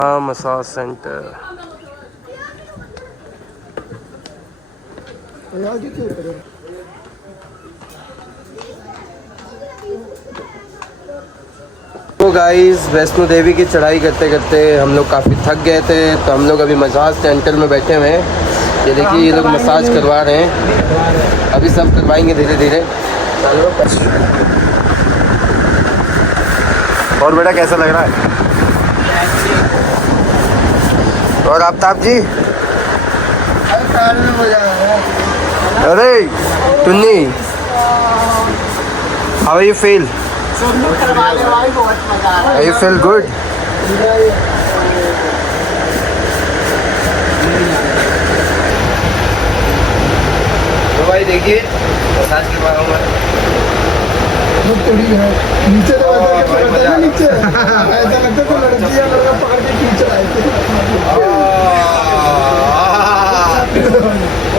हाँ massage centre. तो guys Vaishno Devi की चढ़ाई करते करते हम लोग काफ़ी थक गए थे, तो हम लोग अभी मसाज सेंटर में बैठे हुए हैं। ये देखिए ये लोग मसाज करवा रहे हैं, अभी सब करवाएंगे धीरे धीरे। और बेटा कैसा लग रहा है? और आफ्ताब जी? अरे Tunni, how you feel? You feel good? तो भाई देखिए मसाज करवा रहा हूँ मैं। नीचे नीचे ऐसा लगता है कोई लड़की है